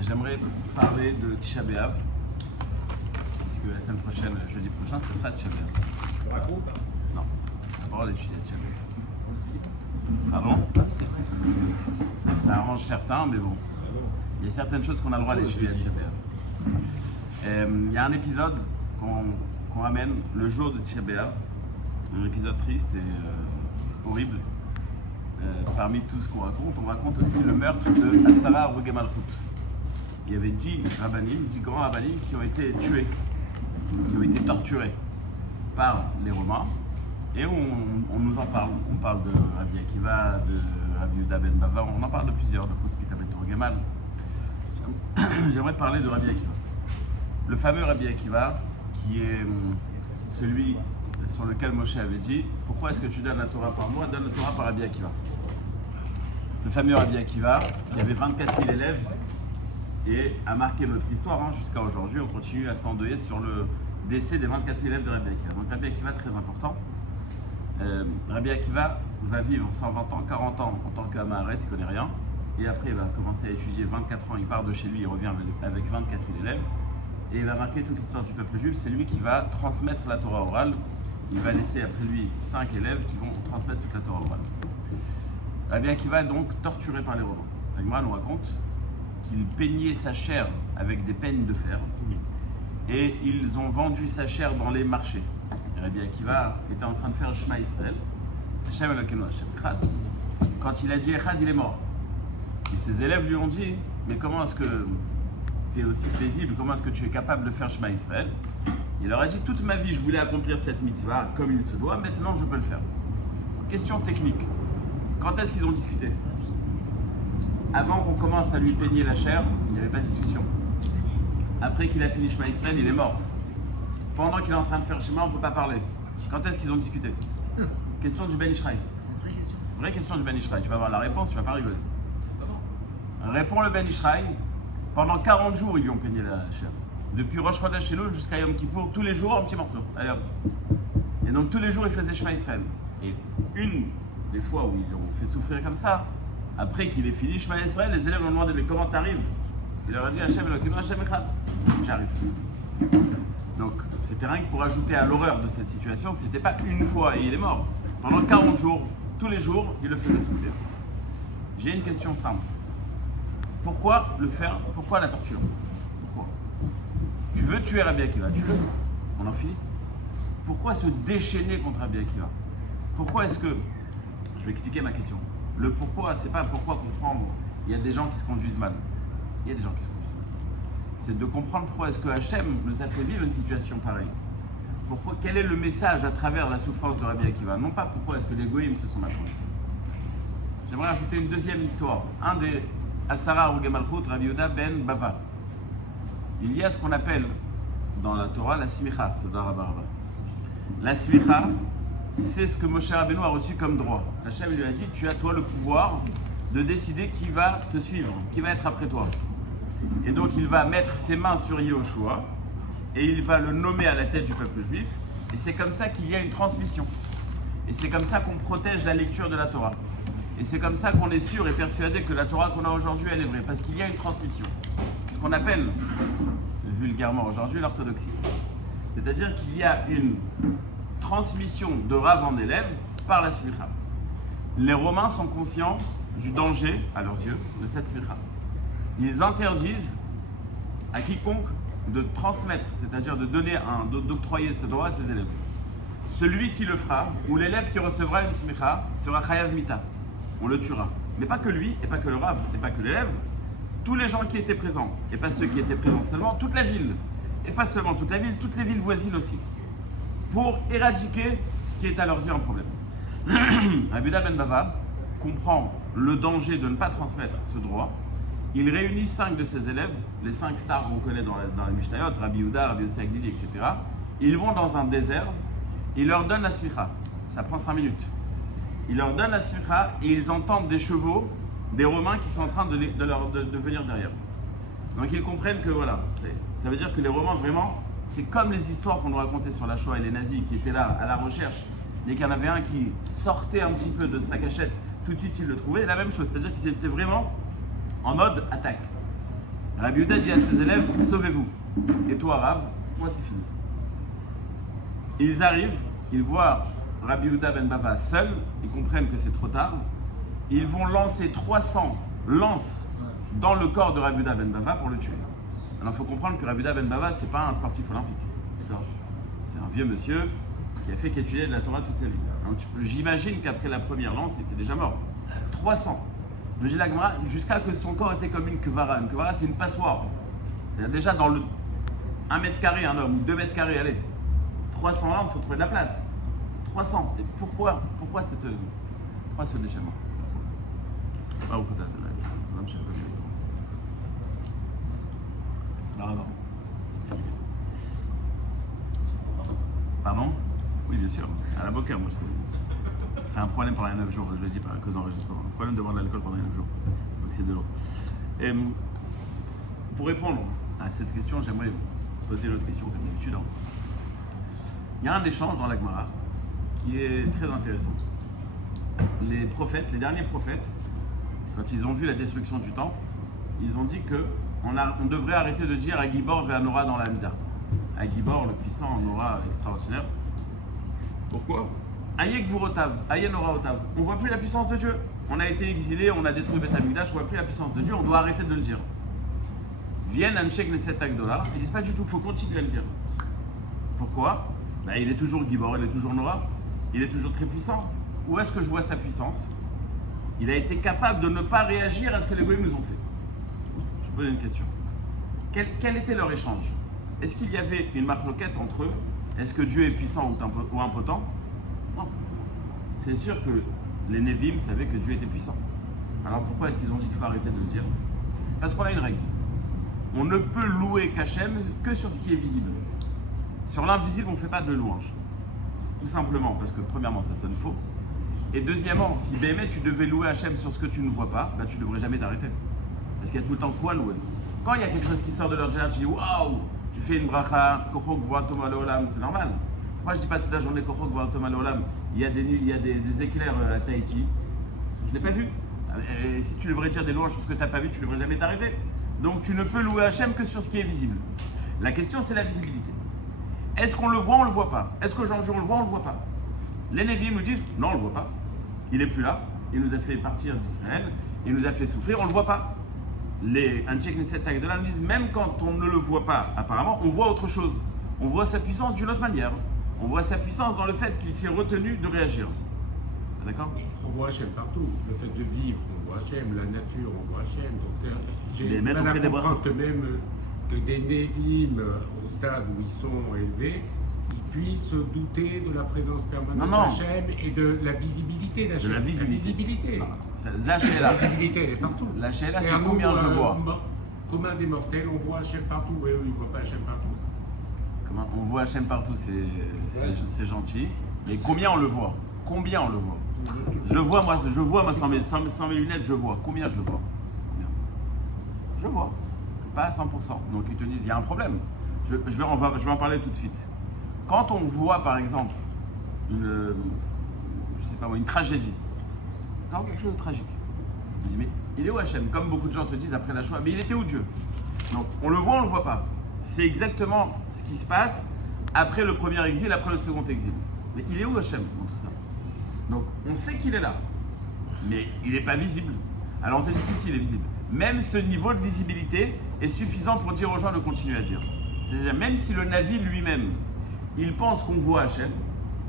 J'aimerais parler de Tisha B'Av, puisque la semaine prochaine, jeudi prochain, ce sera Tisha B'Av. Tu racontes? Non, d'abord d'étudier Tisha B'Av. Pardon? Ça arrange certains, mais bon. Il y a certaines choses qu'on a le droit d'étudier à Tisha B'Av. Il y a un épisode qu'on ramène le jour de Tisha B'Av, un épisode triste et horrible. Parmi tout ce qu'on raconte, on raconte aussi le meurtre de Asara Arugei Malchut. Il y avait 10 rabbanim, 10 grands rabbanim qui ont été tués, qui ont été torturés par les Romains. Et on nous en parle. On parle de Rabbi Akiva, de Rabbi Yehuda ben Bava, on en parle de plusieurs, de Chutzpita ben Turgeman. J'aimerais parler de Rabbi Akiva. Le fameux Rabbi Akiva, qui est celui sur lequel Moshe avait dit « Pourquoi est-ce que tu donnes la Torah par moi? Donne la Torah par Rabbi Akiva. » Le fameux Rabbi Akiva, il y avait 24 000 élèves et a marqué notre histoire jusqu'à aujourd'hui. On continue à s'endeuiller sur le décès des 24 000 élèves de Rabbi Akiva. Donc Rabbi Akiva, très important. Rabbi Akiva va vivre 120 ans, 40 ans en tant qu'Amaharet, il ne connaît rien. Et après, il va commencer à étudier 24 ans, il part de chez lui, il revient avec 24 000 élèves. Et il va marquer toute l'histoire du peuple juif. C'est lui qui va transmettre la Torah orale. Il va laisser après lui 5 élèves qui vont transmettre toute la Torah orale. Rabbi Akiva est donc torturé par les Romains. La Gemara nous raconte qu'il peignait sa chair avec des peignes de fer et ils ont vendu sa chair dans les marchés. Et Rabbi Akiva était en train de faire Shema Israël. Hashem Elokeinu Hashem Echad. Quand il a dit Echad, il est mort. Et ses élèves lui ont dit « Mais comment est-ce que tu es aussi paisible? Comment est-ce que tu es capable de faire Shema Israël ?» Il leur a dit « Toute ma vie, je voulais accomplir cette mitzvah comme il se doit, maintenant je peux le faire. » Question technique. Quand est-ce qu'ils ont discuté? Avant qu'on commence à lui peigner la chair, il n'y avait pas de discussion. Après qu'il a fini Shema Israël, il est mort. Pendant qu'il est en train de faire Shema, on ne peut pas parler. Quand est-ce qu'ils ont discuté? Question du Ben Ishraï. C'est une vraie question. Vraie question du Ben Ishraï. Tu vas avoir la réponse, tu ne vas pas rigoler. Répond le Ben Ishraï. Pendant 40 jours, ils lui ont peigné la chair. Depuis Rosh Chodesh Elul jusqu'à Yom Kippour, tous les jours, un petit morceau. Allez hop. Et donc tous les jours, il faisait Shema Israël. Et une des fois où ils l'ont fait souffrir comme ça, après qu'il ait fini Shema Israël, les élèves l'ont demandé mais comment t'arrives? Il leur a dit Hashem Elokeinu Hashem Echad. J'arrive. Donc c'était rien que pour ajouter à l'horreur de cette situation, c'était pas une fois et il est mort. Pendant 40 jours, tous les jours, il le faisait souffrir. J'ai une question simple. Pourquoi le faire? Pourquoi la torture? Pourquoi? Tu veux tuer Rabbi Akiva, tu veux? On en finit. Pourquoi se déchaîner contre Rabbi Akiva? Pourquoi est-ce que... Je vais expliquer ma question. Le pourquoi, c'est pas pourquoi comprendre. Il y a des gens qui se conduisent mal. Il y a des gens qui se conduisent mal. C'est de comprendre pourquoi est-ce que Hachem nous a fait vivre une situation pareille. Pourquoi, quel est le message à travers la souffrance de Rabbi Akiva? Non pas pourquoi est-ce que les goïms se sont mal conduits. J'aimerais ajouter une deuxième histoire. Un des Asara Arugei Malchut, Rabbi Yehuda ben Bava. Il y a ce qu'on appelle dans la Torah la smicha. La smicha, c'est ce que Moshe Rabbeinu a reçu comme droit. Hachem lui a dit, tu as toi le pouvoir de décider qui va te suivre, qui va être après toi. Et donc il va mettre ses mains sur Yehoshua et il va le nommer à la tête du peuple juif. Et c'est comme ça qu'il y a une transmission. Et c'est comme ça qu'on protège la lecture de la Torah. Et c'est comme ça qu'on est sûr et persuadé que la Torah qu'on a aujourd'hui, elle est vraie. Parce qu'il y a une transmission. Ce qu'on appelle, vulgairement aujourd'hui, l'orthodoxie. C'est-à-dire qu'il y a une transmission de Rav en élève par la smicha. Les Romains sont conscients du danger, à leurs yeux, de cette smicha. Ils interdisent à quiconque de transmettre, c'est-à-dire de donner d'octroyer ce droit à ses élèves. Celui qui le fera, ou l'élève qui recevra une smicha, sera chayav mita. On le tuera. Mais pas que lui, et pas que le Rav, et pas que l'élève, tous les gens qui étaient présents, et pas ceux qui étaient présents seulement, toute la ville, et pas seulement toute la ville, toutes les villes voisines aussi, pour éradiquer ce qui est à leurs yeux un problème. Rabbi Yehuda ben Bava comprend le danger de ne pas transmettre ce droit. Il réunit 5 de ses élèves, les 5 stars qu'on connaît dans les Mishnayot, Rabbi Yehuda, Rabbi Yossi Agdili, etc. Ils vont dans un désert, il leur donne la smicha, ça prend 5 minutes. Il leur donne la smicha et ils entendent des chevaux, des Romains qui sont en train de venir derrière. Donc ils comprennent que voilà, ça veut dire que les Romains vraiment, c'est comme les histoires qu'on nous racontait sur la Shoah et les nazis qui étaient là à la recherche. Dès qu'il y en avait un qui sortait un petit peu de sa cachette tout de suite ils le trouvaient. La même chose, c'est-à-dire qu'ils étaient vraiment en mode attaque. Rabbi Yehuda dit à ses élèves, sauvez-vous. Et toi, Rav, moi c'est fini. Ils arrivent, ils voient Rabbi Yehuda ben Bava seul, ils comprennent que c'est trop tard. Ils vont lancer 300 lances dans le corps de Rabbi Yehuda ben Bava pour le tuer. Alors il faut comprendre que Rabbi Yehuda ben Bava, c'est pas un sportif olympique. C'est un vieux monsieur qui a fait qu'étudier de la Torah toute sa vie. J'imagine qu'après la première lance, il était déjà mort. 300. Je dis la Gemara, jusqu'à que son corps était comme une kvara. Une kvara, c'est une passoire. Il y a déjà dans le 1 mètre carré, un homme, ou 2 mètres carrés, allez. 300 lances, il faut trouver de la place. 300. Et pourquoi ce déchaînement? Pas au côté de la Pardon? Oui, bien sûr. À la boca, moi, c'est un problème pendant les 9 jours. Je le dis par cause d'enregistrement. Un problème de boire de l'alcool pendant les 9 jours. Donc c'est de l'eau. Et pour répondre à cette question, j'aimerais poser l'autre question comme d'habitude. Il y a un échange dans la Gemara qui est très intéressant. Les prophètes, les derniers prophètes, quand ils ont vu la destruction du temple, ils ont dit que on devrait arrêter de dire Agibor ve'anora dans la Hamida. Agibor, le puissant, en aura extraordinaire. Pourquoi? Ayek vurotav, ayenora otav. On ne voit plus la puissance de Dieu. On a été exilé, on a détruit Beth Hamikdash, on ne voit plus la puissance de Dieu, on doit arrêter de le dire. Viennent Anshek Neset Agdola, ils disent pas du tout, il faut continuer à le dire. Pourquoi? Ben, il est toujours Gibor, il est toujours Nora, il est toujours très puissant. Où est-ce que je vois sa puissance? Il a été capable de ne pas réagir à ce que les Goïms nous ont fait. Je vous pose une question. Quel était leur échange? Est-ce qu'il y avait une marloquette entre eux? Est-ce que Dieu est puissant ou impotent? Non. C'est sûr que les Névim savaient que Dieu était puissant. Alors pourquoi est-ce qu'ils ont dit qu'il faut arrêter de le dire? Parce qu'on a une règle. On ne peut louer qu'Hachem que sur ce qui est visible. Sur l'invisible, on ne fait pas de louange. Tout simplement parce que premièrement, ça sonne faux. Et deuxièmement, si Béhémet, tu devais louer Hachem sur ce que tu ne vois pas, ben, tu ne devrais jamais t'arrêter. Parce qu'il y a tout le temps quoi louer. Quand il y a quelque chose qui sort de l'ordinaire, tu dis waouh, tu fais une bracha, Kochok voit Toma Leolam, c'est normal. Moi je ne dis pas toute la journée Kochok voit Toma Leolam, il y a des éclairs à Tahiti. Je ne l'ai pas vu. Et si tu devrais dire des louanges sur ce que tu n'as pas vu, tu ne devrais jamais t'arrêter. Donc tu ne peux louer Hachem que sur ce qui est visible. La question c'est la visibilité. Est-ce qu'on le voit, on ne le voit pas? Est-ce qu'aujourd'hui on le voit, on ne le voit pas? Les Névim nous disent non, on ne le voit pas. Il n'est plus là, il nous a fait partir d'Israël, il nous a fait souffrir, on ne le voit pas. Les Anshek Neset Agdola nous disent même quand on ne le voit pas, apparemment, on voit autre chose. On voit sa puissance d'une autre manière. On voit sa puissance dans le fait qu'il s'est retenu de réagir. D'accord? On voit Hachem partout. Le fait de vivre, on voit Hachem. La nature, on voit Hachem. Donc, j'ai mal à comprendre que même que des Névim, au stade où ils sont élevés, ils puissent douter de la présence permanente d'Hachem et de la visibilité d'Hachem. De la visibilité. La visibilité, elle est partout. La Sheila, c'est combien je vois? Commun des mortels, on voit Hachem partout. Oui, ils ne voient pas Hachem partout. Comment on voit Hachem partout, c'est gentil. Mais combien on le voit? Combien on le voit? Je vois moi sans mes lunettes, je vois. Combien je le vois? Combien? Je vois. Pas à 100%. Donc ils te disent, il y a un problème. Je vais en parler tout de suite. Quand on voit par exemple je sais pas moi, une tragédie, quelque chose de tragique, on dit mais il est où Hachem? Comme beaucoup de gens te disent après la Shoah, mais il était où Dieu? Donc on le voit, on le voit pas. C'est exactement ce qui se passe après le premier exil, après le second exil. Mais il est où Hachem dans tout ça? Donc on sait qu'il est là, mais il n'est pas visible. Alors on te dit si, il est visible. Même ce niveau de visibilité est suffisant pour dire aux gens de continuer à dire. C'est-à-dire même si le Navi lui-même, il pense qu'on voit Hachem,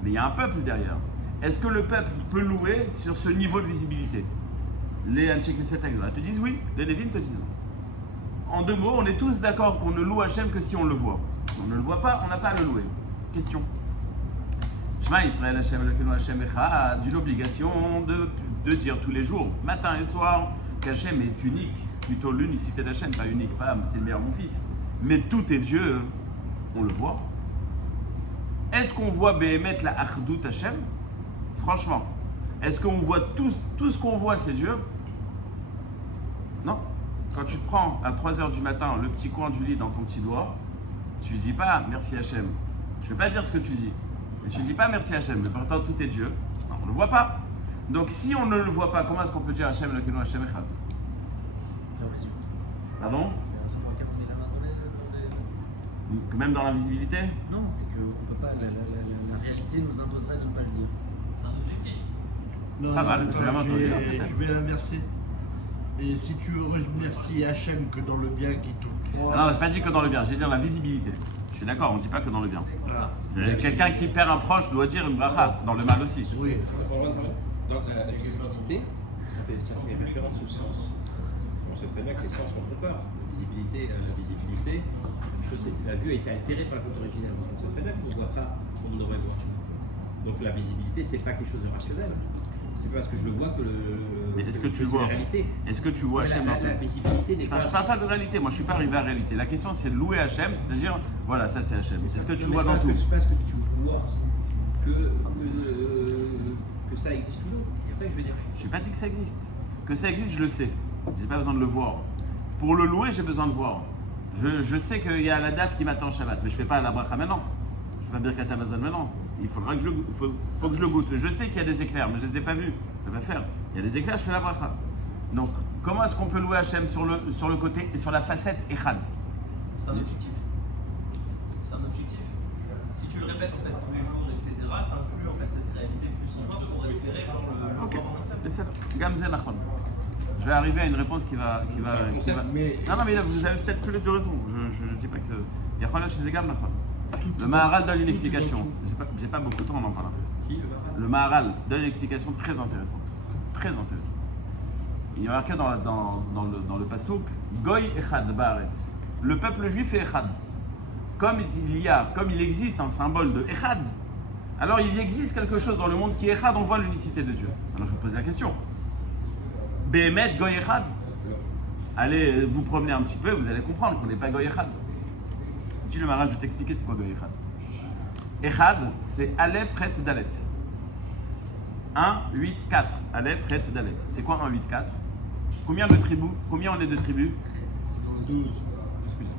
mais il y a un peuple derrière. Est-ce que le peuple peut louer sur ce niveau de visibilité? Les Anshek Neset Agdola te disent oui, les Lévim te disent non. En deux mots, on est tous d'accord qu'on ne loue Hachem que si on le voit. Si on ne le voit pas, on n'a pas à le louer. Question. Shema Israël Hachem Elokeinu Hachem Echad, d'une obligation de dire tous les jours, matin et soir, qu'Hachem est unique, plutôt l'unicité d'Hachem, pas unique, pas t'es le meilleur mon fils, mais tout est Dieu, on le voit. Est-ce qu'on voit Béhémet la Achdut Hachem? Franchement, est-ce qu'on voit tout ce qu'on voit, c'est Dieu? Non. Quand tu te prends à 3h du matin le petit coin du lit dans ton petit doigt, tu ne dis pas merci Hachem. Je ne vais pas dire ce que tu dis. Mais tu ne dis pas merci Hachem, mais pourtant tout est Dieu. Non, on ne le voit pas. Donc si on ne le voit pas, comment est-ce qu'on peut dire Hachem Elokeinu Hachem Echad? Pardon? Même dans l'invisibilité? Non, c'est qu'on ne peut pas, la réalité nous imposerait de ne pas le dire. C'est un objectif. Non, Pas mal, attends, j'ai jamais entendu, peut-être. je vais l'inverser. Et si tu remercies Hachem que dans le bien qui te croit. Non, je n'ai pas dit que dans le bien, j'ai dit dans la visibilité. Je suis d'accord, on ne dit pas que dans le bien. Voilà. Quelqu'un qui perd un proche doit dire une bracha, dans le mal aussi. Oui. Dans la visibilité, ça fait référence au sens. On sait très bien que les sens sont trompeurs. La visibilité, la vue a été altérée par la photo originale. Donc on sait très bien qu'on ne voit pas comme on devrait voir. Donc la visibilité, c'est pas quelque chose de rationnel. C'est pas parce que je le vois que Mais est-ce que tu le vois? la réalité. Est-ce que tu vois Hachem dans La visibilité n'est Enfin, pas. je parle pas de réalité, moi je suis pas arrivé à la réalité. La question c'est de louer Hachem, c'est-à-dire, voilà, ça c'est Hachem. Est-ce que tu le vois dans tout? C'est pas ce que tu vois que ça existe ou non. C'est ça que je veux dire. Je n'ai pas dit que ça existe. Que ça existe, je le sais. J'ai pas besoin de le voir. Pour le louer, j'ai besoin de voir. Je sais qu'il y a la DAF qui m'attend Shabbat, mais je ne fais pas la bracha maintenant. Je ne fais pas Birkat Hamazon maintenant. Il faudra que je le goûte. Faut que je le goûte. Je sais qu'il y a des éclairs, mais je ne les ai pas vus. Je vais pas faire. Il y a des éclairs, je fais la bracha. Donc, comment est-ce qu'on peut louer Hachem sur le côté et sur la facette Echad? C'est un objectif. C'est un objectif. Si tu le répètes en fait tous les jours, etc., tu inclus en fait cette réalité plus en toi pour espérer genre le Ok. voir en C'est ça. Gamze Nachon. Je vais arriver à une réponse qui va. Mais Non, mais là, vous avez peut-être plus de raison. Je ne dis pas que. Il y a pas chez Zegam, Nachon. Le Maharal donne une explication. J'ai pas beaucoup de temps, on en parle un peu. Qui le va? Le Maharal donne une explication très intéressante. Très intéressante. Il y a marqué dans le Passouk, Goy Echad Baaretz. Le peuple juif est Echad. Comme il existe un symbole de Echad, alors il existe quelque chose dans le monde qui est Echad, on voit l'unicité de Dieu. Alors je vous pose la question. Behemet Goy Echad. Allez vous promener un petit peu, vous allez comprendre qu'on n'est pas Goy Echad. Dis le Maharal, je vais t'expliquer c'est quoi Goy Echad. Echad, c'est Aleph, Chet, Dalet. 1, 8, 4. Aleph, Chet, Dalet. C'est quoi 1, 8, 4? Combien de tribus? Combien on est de tribus? 12.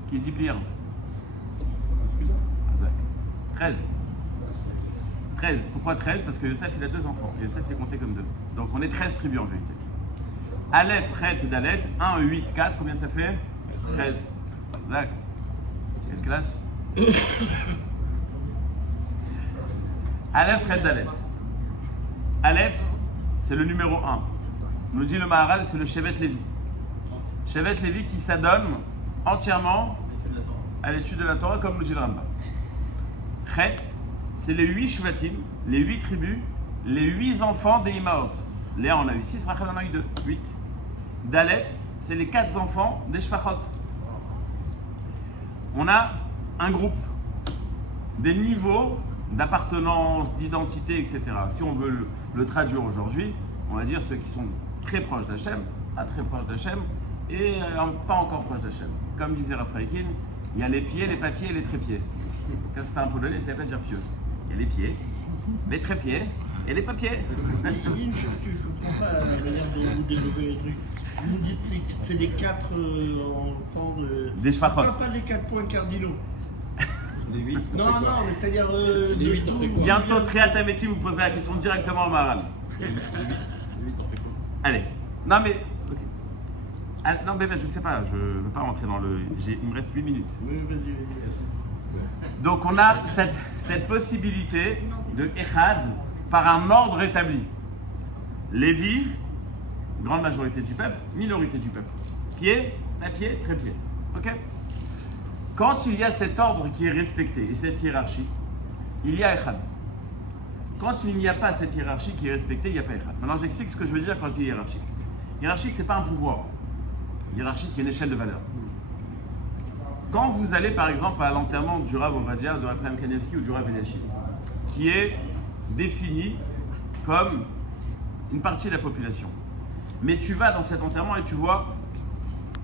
Qui dit pire? 13. 13. Pourquoi 13? Parce que Yosef il a 2 enfants. Et Yosef est compté comme 2. Donc on est 13 tribus en vérité. Aleph, Chet, Dalet. 1, 8, 4. Combien ça fait? 13. Zach. Quelle classe? Aleph, Chet, Dalet. Aleph, c'est le numéro 1. Nous dit le Maharal, c'est le Shevet Lévi. Shevet Lévi qui s'adonne entièrement à l'étude de la Torah, comme nous dit le Rambam. Chet, c'est les 8 Shvatim, les 8 tribus, les 8 enfants des Imaot. Léa en a eu 6, Rachel en a eu 2, 8. Dalet, c'est les 4 enfants des Shfachot. On a un groupe, des niveaux d'appartenance, d'identité, etc. Si on veut le traduire aujourd'hui, on va dire ceux qui sont très proches d'Hachem, pas très proches d'Hachem, et pas encore proches d'Hachem. Comme disait Raphaël, il y a les pieds, les papiers et les trépieds. Comme c'est un polonais, ça ne veut pas dire pieux. Il y a les pieds, les trépieds et les papiers. il y a une chose que je ne comprends pas la manière dont vous développez les trucs. Vous dites que c'est les 4 enfants de. Des Shfachot. Pas les 4 points cardinaux. Les 8. Non, mais c'est-à-dire. Les 8 en fait quoi? Bientôt, Triataméti vous poserez la question directement au Maharal. Les 8 en fait quoi? Allez. Non mais. Ok. Ah, non mais je sais pas, je ne veux pas rentrer dans le. Il me reste 8 minutes. Oui, vas-y. Donc on a cette possibilité de Echad par un ordre établi. Lévi, grande majorité du peuple, minorité du peuple. Pied, papier, trépied. Ok? Quand il y a cet ordre qui est respecté et cette hiérarchie, il y a Echad. Quand il n'y a pas cette hiérarchie qui est respectée, il n'y a pas Echad. Maintenant j'explique ce que je veux dire quand je dis hiérarchie. Hiérarchie, ce n'est pas un pouvoir. Hiérarchie, c'est une échelle de valeur. Quand vous allez par exemple à l'enterrement du Rav Ovadia, du Rav Chaim Kanievski ou du Rav Eliashib, qui est défini comme une partie de la population, mais tu vas dans cet enterrement et tu vois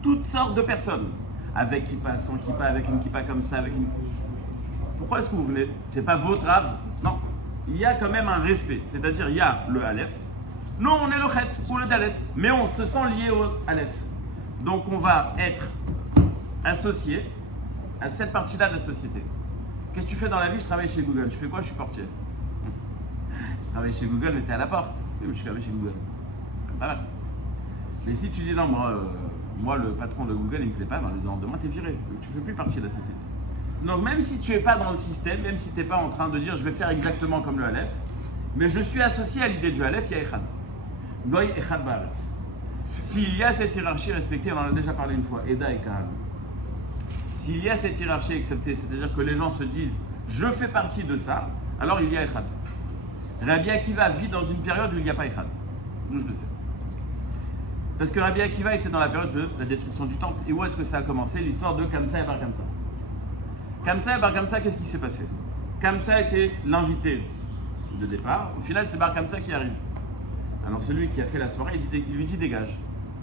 toutes sortes de personnes, avec kippa, sans kippa, avec une kippa comme ça, avec une... Pourquoi est-ce que vous venez? C'est pas votre Rav? Non. Il y a quand même un respect, c'est-à-dire il y a le Aleph, nous on est le Chet ou le Dalet, mais on se sent lié au Aleph. Donc on va être associé à cette partie-là de la société. Qu'est-ce que tu fais dans la vie? Je travaille chez Google. Tu fais quoi? Je suis portier. Je travaille chez Google, mais t'es à la porte. Oui, mais je suis arrivé chez Google. Pas mal. Mais si tu dis non, moi le patron de Google il me plaît pas, ben, demain t'es viré. Tu ne fais plus partie de la société. Donc même si tu n'es pas dans le système, même si tu n'es pas en train de dire je vais faire exactement comme le Aleph, mais je suis associé à l'idée du Aleph, il y a Echad. Goy Echad Baaretz. S'il y a cette hiérarchie respectée, on en a déjà parlé une fois, Eda et Kahal. S'il y a cette hiérarchie acceptée, c'est-à-dire que les gens se disent je fais partie de ça, alors il y a Echad. Rabbi Akiva vit dans une période où il n'y a pas Echad. Nous je le sais. Parce que Rabbi Akiva était dans la période de la destruction du temple. Et où est-ce que ça a commencé? L'histoire de Kamsa et Bar Kamsa. Kamsa et Bar Kamsa, qu'est-ce qui s'est passé? Kamsa était l'invité de départ. Au final, c'est Bar Kamsa qui arrive. Alors celui qui a fait la soirée, il lui dit dégage.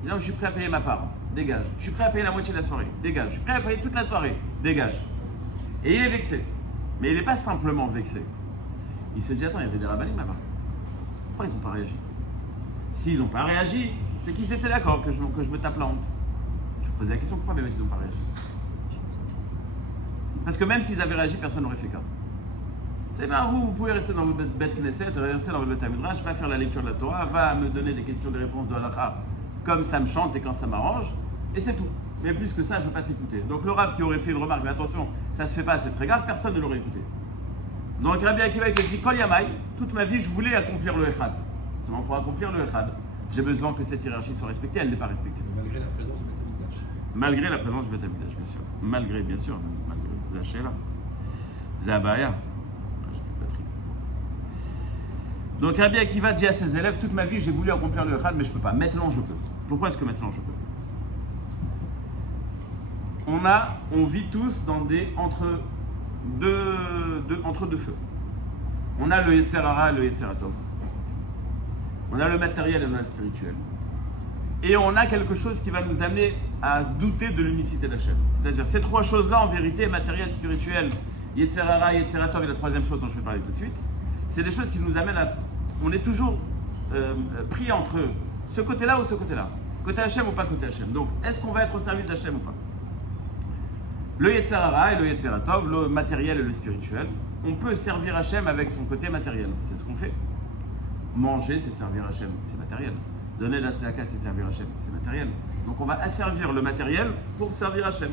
Il dit non, je suis prêt à payer ma part. Dégage. Je suis prêt à payer la moitié de la soirée. Dégage. Je suis prêt à payer toute la soirée. Dégage. Et il est vexé. Mais il n'est pas simplement vexé. Il se dit attends, il y avait des rabbinim là-bas. Pourquoi ils n'ont pas réagi? S'ils n'ont pas réagi, c'est qu'ils étaient d'accord que je me tape la honte. Je me posais la question pourquoi même ils n'ont pas réagi? Parce que même s'ils avaient réagi, personne n'aurait fait cas. C'est bien, vous pouvez rester dans votre bête Knesset, rester dans votre bête Midrash, va faire la lecture de la Torah, va me donner des questions, des réponses de halakha comme ça me chante et quand ça m'arrange, et c'est tout. Mais plus que ça, je ne veux pas t'écouter. Donc le Rav qui aurait fait une remarque, mais attention, ça ne se fait pas, c'est très grave, personne ne l'aurait écouté. Donc Rabbi Akiva il dit, Kol Yamai, toute ma vie, je voulais accomplir le Echad. Seulement pour accomplir le Echad, j'ai besoin que cette hiérarchie soit respectée, elle n'est pas respectée. Malgré la présence du Beth Amikdash. Malgré la présence du Beth Amikdash, bien sûr. Malgré, bien sûr, malgré. Zachela. Zabaya. Donc Rabbi Akiva dit à ses élèves, toute ma vie, j'ai voulu accomplir le Echad, mais je ne peux pas. Maintenant, je peux. Pourquoi est-ce que maintenant, je peux? On vit tous dans entre deux feux. On a le Yetzer Hara et le Yetzer Tov. On a le matériel et on a le spirituel. Et on a quelque chose qui va nous amener à douter de l'unicité d'Hachem. C'est-à-dire ces trois choses-là, en vérité, matériel, spirituel, Yetzer Hara, Yetzer Tov et la troisième chose dont je vais parler tout de suite, c'est des choses qui nous amènent à... On est toujours pris entre ce côté-là ou ce côté-là. Côté Hachem ou pas côté Hachem. Donc, est-ce qu'on va être au service d'Hachem ou pas? Le Yetzer Hara et le Yetzer Tov, le matériel et le spirituel, on peut servir Hachem avec son côté matériel. C'est ce qu'on fait. Manger, c'est servir Hachem, c'est matériel. Donner de la tzedaka, c'est servir Hachem, c'est matériel. Donc on va asservir le matériel pour servir Hachem.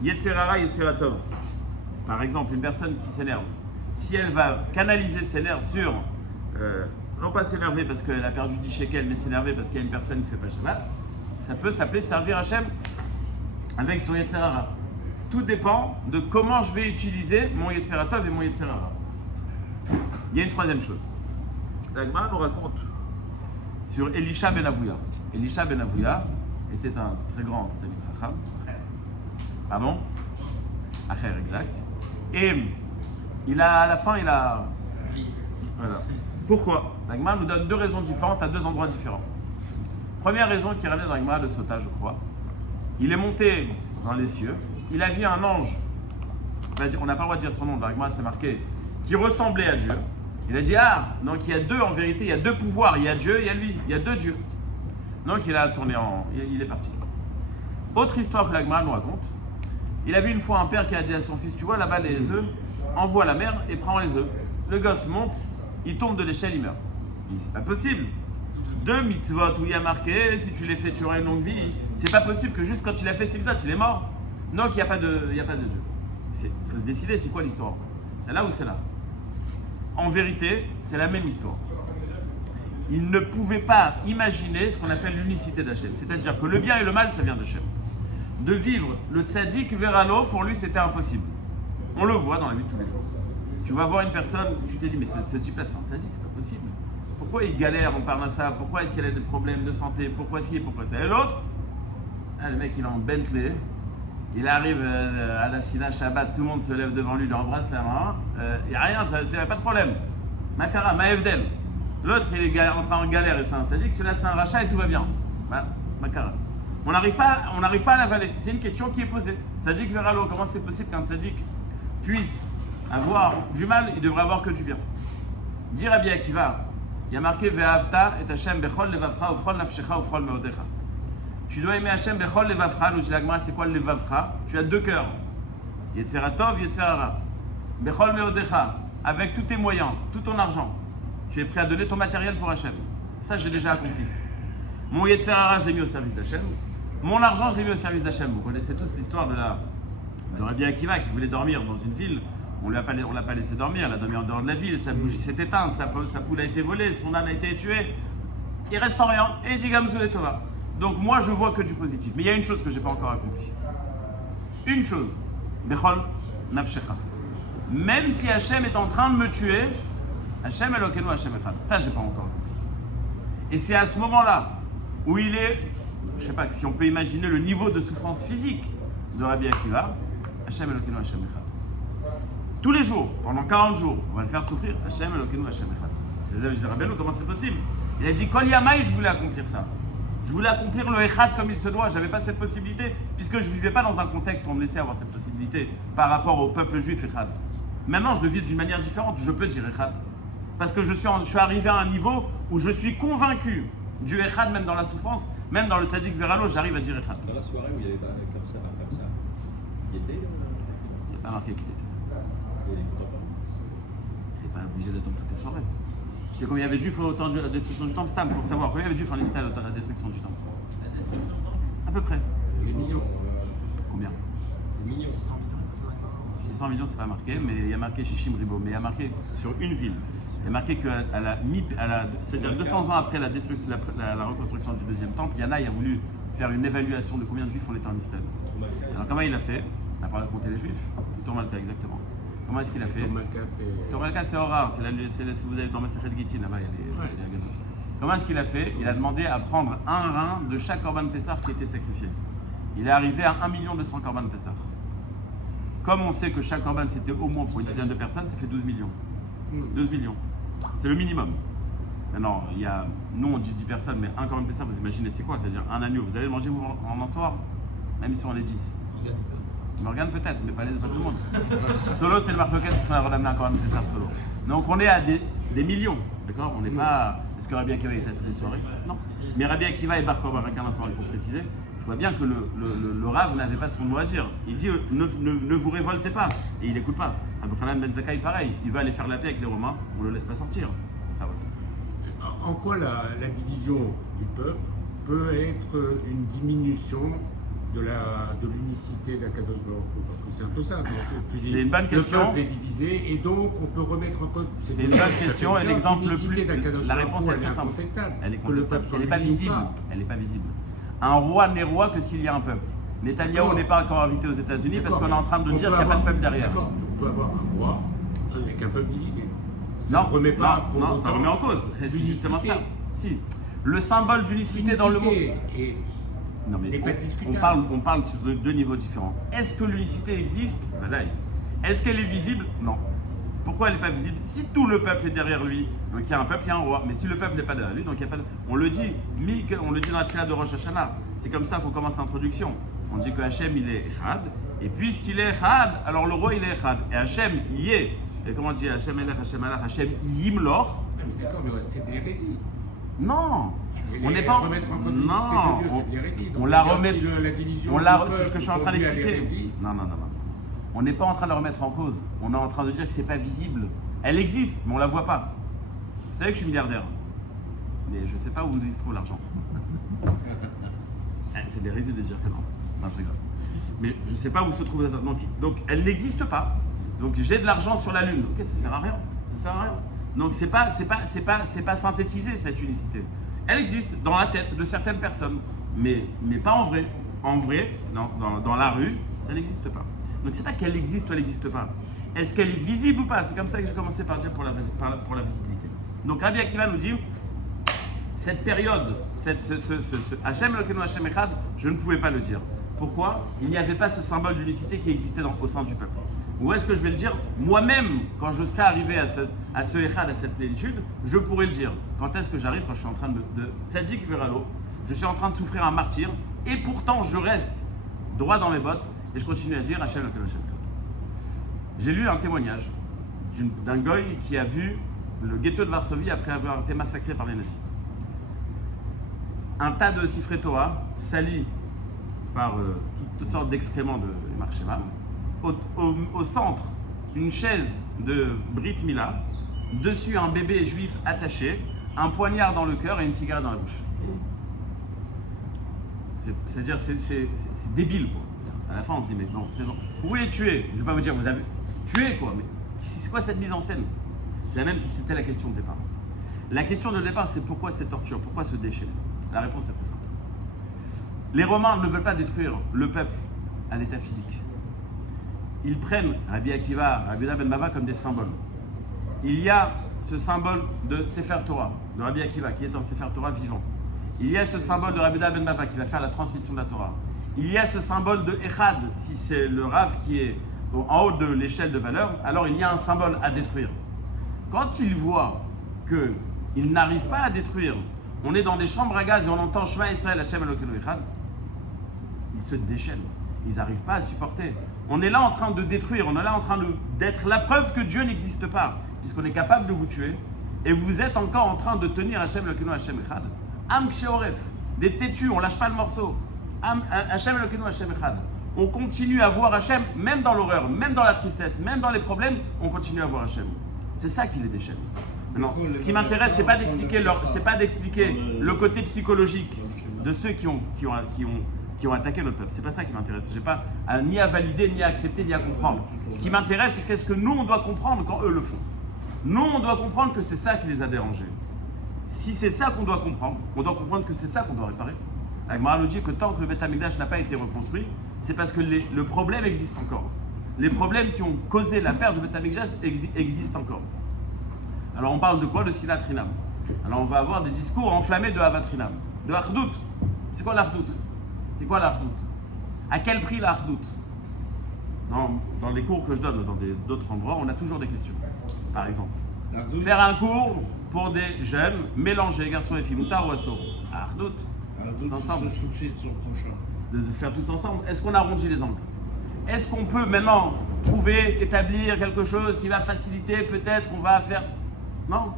Yetzer Hara, Yetzer Tov. Par exemple, une personne qui s'énerve, si elle va canaliser ses nerfs sur, non pas s'énerver parce qu'elle a perdu 10 shekels, mais s'énerver parce qu'il y a une personne qui ne fait pas Shabbat, ça peut s'appeler servir Hachem avec son Yetzer Hara. Tout dépend de comment je vais utiliser mon Yetzer Tov et mon Yetzer Hara. Il y a une troisième chose. La Gemara nous raconte sur Elisha ben Avouya. Elisha ben Avouya était un très grand Talmid Chacham. Pardon? Acher, exact. Et à la fin, il a... Voilà. Pourquoi? La Gemara nous donne deux raisons différentes à deux endroits différents. Première raison qui ramène dans la Gemara de Sota, je crois. Il est monté dans les cieux. Il a vu un ange. On n'a pas le droit de dire son nom, dans la Gemara c'est marqué, qui ressemblait à Dieu. Il a dit, ah, donc il y a deux, en vérité, il y a deux pouvoirs, il y a Dieu, il y a lui, il y a deux dieux. Donc il a tourné il est parti. Autre histoire que la Gemara nous raconte, il a vu une fois un père qui a dit à son fils, tu vois là-bas les œufs, envoie la mer et prends les œufs. Le gosse monte, il tombe de l'échelle, il meurt. Il dit, c'est pas possible. Deux mitzvot où il y a marqué, si tu les fais, tu auras une longue vie. C'est pas possible que juste quand il a fait ces mitzvot, il est mort. Donc il n'y a pas de Dieu. Il faut se décider, c'est quoi l'histoire? C'est là ou c'est là? En vérité, c'est la même histoire. Il ne pouvait pas imaginer ce qu'on appelle l'unicité d'Hachem. C'est-à-dire que le bien et le mal, ça vient d'Hachem. De vivre le tzaddik vers l'eau, pour lui, c'était impossible. On le voit dans la vie de tous les jours. Tu vas voir une personne, tu te dis, mais ce type-là, c'est un tzaddik, c'est pas possible. Pourquoi il galère en Parnassa? Pourquoi est-ce qu'il a des problèmes de santé? Pourquoi ci et pourquoi ça? Et l'autre, le mec, il est en Bentley. Il arrive à la Sina Shabbat, tout le monde se lève devant lui, lui embrasse la main. Il n'y a rien, il n'y a pas de problème. Makara, Maevdel. L'autre, il est en galère et c'est un tzaddik. Celui-là, c'est un rachat et tout va bien. Makara. On n'arrive pas à l'avaler. C'est une question qui est posée. Tzaddik vers l'eau. Comment c'est possible qu'un tzaddik puisse avoir du mal? Il devrait avoir que du bien. Dire Rabbi Akiva, il y a marqué Ve'avta et Hashem bechol levavcha ufchol nafshecha ufchol meodecha. Tu dois aimer Hachem bechol levavcha. Nous dit la Gemara, c'est quoi le levavcha? Tu as deux cœurs. Yetzer Tov, Yetzer Hara. Bechol meodecha. Avec tous tes moyens, tout ton argent. Tu es prêt à donner ton matériel pour Hachem. Ça, j'ai déjà accompli. Mon Yetzer Hara, je l'ai mis au service d'Hachem. Mon argent, je l'ai mis au service d'Hachem. Vous connaissez tous l'histoire de Rabbi Akiva qui voulait dormir dans une ville. On ne l'a pas laissé dormir, il a dormi en dehors de la ville, sa bougie s'est éteinte, sa poule a été volée, son âne a été tué. Il reste sans rien et il dit Gamzou et Tova. Donc moi, je vois que du positif. Mais il y a une chose que je n'ai pas encore accomplie. Une chose. Bechol nafshecha. Même si Hachem est en train de me tuer, Hachem Elokeinu Hachem Echad. Ça, je n'ai pas encore accompli. Et c'est à ce moment-là où il est, je ne sais pas si on peut imaginer le niveau de souffrance physique de Rabbi Akiva, Hachem Elokeinu Hachem Echad. Tous les jours, pendant 40 jours, on va le faire souffrir. Hachem Elokeinu Hachem Echad. C'est ça, je dis Rabbeinu, comment c'est possible? Il a dit Kol Yamai, je voulais accomplir ça. Je voulais accomplir le Echad comme il se doit. Je n'avais pas cette possibilité, puisque je ne vivais pas dans un contexte où on me laissait avoir cette possibilité par rapport au peuple juif Echad. Maintenant, je le vis d'une manière différente. Je peux dire Echad. Parce que je suis arrivé à un niveau où je suis convaincu du Echad, même dans la souffrance, même dans le Tzadik Veralo, j'arrive à dire Echad. Dans la soirée où il y avait comme ça, il était. Il n'y a pas marqué qu'il était. Il est content. Il n'est pas obligé d'attendre toutes les soirées. Tu sais combien il y avait de juifs au temps de la destruction du temple, Stam, pour savoir combien il y avait de juifs en Israël au temps de la destruction du temple. La destruction du temple. À peu près. Les millions. Combien? Millions. 600 millions, c'est pas marqué, mais il y a marqué Shishim Ribo. Mais il y a marqué sur une ville. Il y a marqué qu'à c'est-à-dire 200 ans après la reconstruction du deuxième temple, Yanaï a voulu faire une évaluation de combien de juifs on était en Israël. Alors comment il a fait? Il n'a pas compté les juifs. Tourmalka, exactement. Comment est-ce qu'il a fait? Tourmalka, c'est Horar. Si vous allez dans Masechet Gittin, là-bas, il y a les Gadol. Comment est-ce qu'il a fait? Il a demandé à prendre un rein de chaque Korban Pessah qui était sacrifié. Il est arrivé à 1 200 000 Korban Pessah. Comme on sait que chaque Korban c'était au moins pour une dizaine de personnes, ça fait 12 millions. 12 millions. C'est le minimum. Maintenant, nous on dit 10 personnes, mais un Korban Pessah, vous imaginez c'est quoi? C'est-à-dire un agneau. Vous allez le manger vous, en un soir? Même si on est 10. Morgane peut-être, mais pas tout le monde. Solo, c'est le marque-loquette qui sera redamené encore un Pessah solo. Donc on est à des millions. D'accord? On n'est pas. Est-ce que Rabbi Akiva était à toutes les soirées? Non. Mais Rabbi Akiva et Bar Korban, avec un instant pour préciser, je vois bien que le Rav n'avait pas son mot à dire. Il dit ne vous révoltez pas. Et il n'écoute pas. Abu Hanan Ben Zakkai, pareil. Il veut aller faire la paix avec les Romains, on ne le laisse pas sortir. Ah ouais. En quoi la division du peuple peut être une diminution de l'unicité d'Akadosh Baruch Hu? Parce que c'est un peu ça. C'est une bonne question. Le peuple est divisé et donc on peut remettre en cause. C'est une bonne question et l'exemple le plus. La réponse est très simple. Elle est contestable. Elle n'est pas visible. Elle n'est pas visible. Un roi n'est roi que s'il y a un peuple. Netanyahou n'est pas encore invité aux États-Unis parce qu'on est en train de dire qu'il n'y a pas de peuple derrière. On peut avoir un roi avec un peuple divisé. Ça remet en cause. C'est justement ça. Si. Le symbole d'unicité dans le monde. Non, mais on parle sur deux niveaux différents. Est-ce que l'unicité existe? Est-ce qu'elle est visible? Non. Pourquoi elle n'est pas visible? Si tout le peuple est derrière lui, donc il y a un peuple, il y a un roi. Mais si le peuple n'est pas derrière lui, donc il n'y a pas de... On le dit dans la théâtre de Rosh Hashanah. C'est comme ça qu'on commence l'introduction. On dit que Hachem il est Echad, et puisqu'il est Echad, alors le roi il est Echad. Et Hachem y est. Et comment on dit Hachem Elech, Hachem Alach, Hachem Yimlor. D'accord, mais c'est de l'hérésie. Non. On n'est pas. Non. On la remet. C'est ce que je suis en train d'expliquer. Non. On n'est pas en train de la remettre en cause. On est en train de dire que c'est pas visible. Elle existe, mais on la voit pas. Vous savez que je suis milliardaire, mais je sais pas où il se trouve l'argent. C'est des risques de dire que non. Non, je rigole. Mais je sais pas où se trouve l'argent. Donc elle n'existe pas. Donc j'ai de l'argent sur la lune. Ok, ça sert à rien. Ça sert à rien. Donc c'est pas synthétisé cette unicité. Elle existe dans la tête de certaines personnes, mais pas en vrai. En vrai, dans la rue, ça n'existe pas. Donc c'est pas qu'elle existe ou elle n'existe pas. Est-ce qu'elle est visible ou pas? C'est comme ça que j'ai commencé par dire pour la visibilité. Donc Rabbi Akiva nous dit, cette période, Hachem Elokeinu Hachem Echad, je ne pouvais pas le dire. Pourquoi? Il n'y avait pas ce symbole d'unicité qui existait au sein du peuple. Où est-ce que je vais le dire? Moi-même, quand je serai arrivé à ce Echad, à cette plénitude, je pourrai le dire. Quand est-ce que j'arrive? Quand je suis en train de Tzadik Veralo, je suis en train de souffrir un martyr, et pourtant je reste droit dans mes bottes, et je continue à dire Hachem Elokeinu Hachem Echad. J'ai lu un témoignage d'un goy qui a vu le ghetto de Varsovie après avoir été massacré par les nazis. Un tas de Sifrei Torah salis par toutes sortes d'excréments de Yemar Shemam. Au centre, une chaise de Brit Mila, dessus un bébé juif attaché, un poignard dans le cœur et une cigarette dans la bouche. C'est-à-dire, c'est débile, quoi. À la fin, on se dit, mais non, c'est bon. Vous voulez tuer, je ne vais pas vous dire, vous avez tué, quoi, mais c'est quoi cette mise en scène? C'est la même qui c'était la question de départ. La question de départ, c'est pourquoi cette torture, pourquoi ce déchaîner? La réponse est très simple. Les Romains ne veulent pas détruire le peuple à l'état physique. Ils prennent Rabbi Akiva, Rabbi Yehuda ben Bava comme des symboles. Il y a ce symbole de Sefer Torah, de Rabbi Akiva, qui est un Sefer Torah vivant. Il y a ce symbole de Rabbi Yehuda ben Bava qui va faire la transmission de la Torah. Il y a ce symbole de Echad, si c'est le Rav qui est en haut de l'échelle de valeur, alors il y a un symbole à détruire. Quand ils voient qu'ils n'arrivent pas à détruire, on est dans des chambres à gaz et on entend Shema Israël Hashem Elokeinu Echad, ils se déchaînent, ils n'arrivent pas à supporter. On est là en train de détruire, on est là en train d'être la preuve que Dieu n'existe pas, puisqu'on est capable de vous tuer, et vous êtes encore en train de tenir Hashem Elokeinu Hashem Echad. Am Ksheoref, des têtus, on lâche pas le morceau. Hashem Elokeinu Hashem Echad. On continue à voir Hashem, même dans l'horreur, même dans la tristesse, même dans les problèmes, on continue à voir Hashem. C'est ça qui les déchaîne. Non, ce qui m'intéresse, c'est pas d'expliquer le côté psychologique de ceux qui ont attaqué notre peuple. C'est pas ça qui m'intéresse. J'ai pas ni à valider, ni à accepter, ni à comprendre. Ce qui m'intéresse, c'est qu'est-ce que nous on doit comprendre quand eux le font. Nous, on doit comprendre que c'est ça qui les a dérangés. Si c'est ça qu'on doit comprendre, on doit comprendre que c'est ça qu'on doit réparer. La Gemara nous dit que tant que le Beth Amikdash n'a pas été reconstruit, c'est parce que le problème existe encore. Les problèmes qui ont causé la perte du Beth Amikdash existent encore. Alors on parle de quoi? De Silat Rinam. Alors on va avoir des discours enflammés de Avat Rinam, de Achdout. C'est quoi l'Achdout? C'est quoi l'Achdout? À quel prix l'Achdout? Dans les cours que je donne dans d'autres endroits, on a toujours des questions. Par exemple, faire un cours pour des jeunes, mélanger garçons et filles, moutar ou assaut. Achdout. Ensemble. De faire tous ensemble. Est-ce qu'on arrondit les angles? Est-ce qu'on peut maintenant trouver, établir quelque chose qui va faciliter, peut-être on va faire... Non.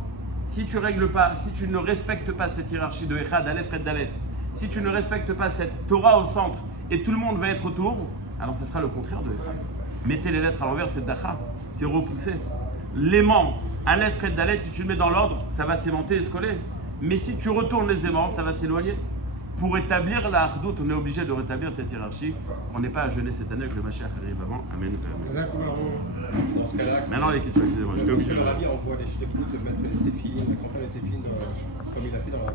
Si tu règles pas, si tu ne respectes pas cette hiérarchie de Echad, Aleph, Red, Dalet, si tu ne respectes pas cette Torah au centre et tout le monde va être autour, alors ce sera le contraire de Echad. Mettez les lettres à l'envers, c'est Dacha, c'est repousser. L'aimant, Aleph, Red, Dalet, si tu le mets dans l'ordre, ça va s'aimanter et se coller. Mais si tu retournes les aimants, ça va s'éloigner. Pour établir la Achdout, on est obligé de rétablir cette hiérarchie. On n'est pas à jeûner cette année que le Mashiach arrive avant. Amen. Dans ce cas-là, maintenant les questions, excusez-moi, j'étais obligé. Le Rabbi envoie les shlichut de mettre les téphilines, la campagne des téphilines, comme il a fait dans la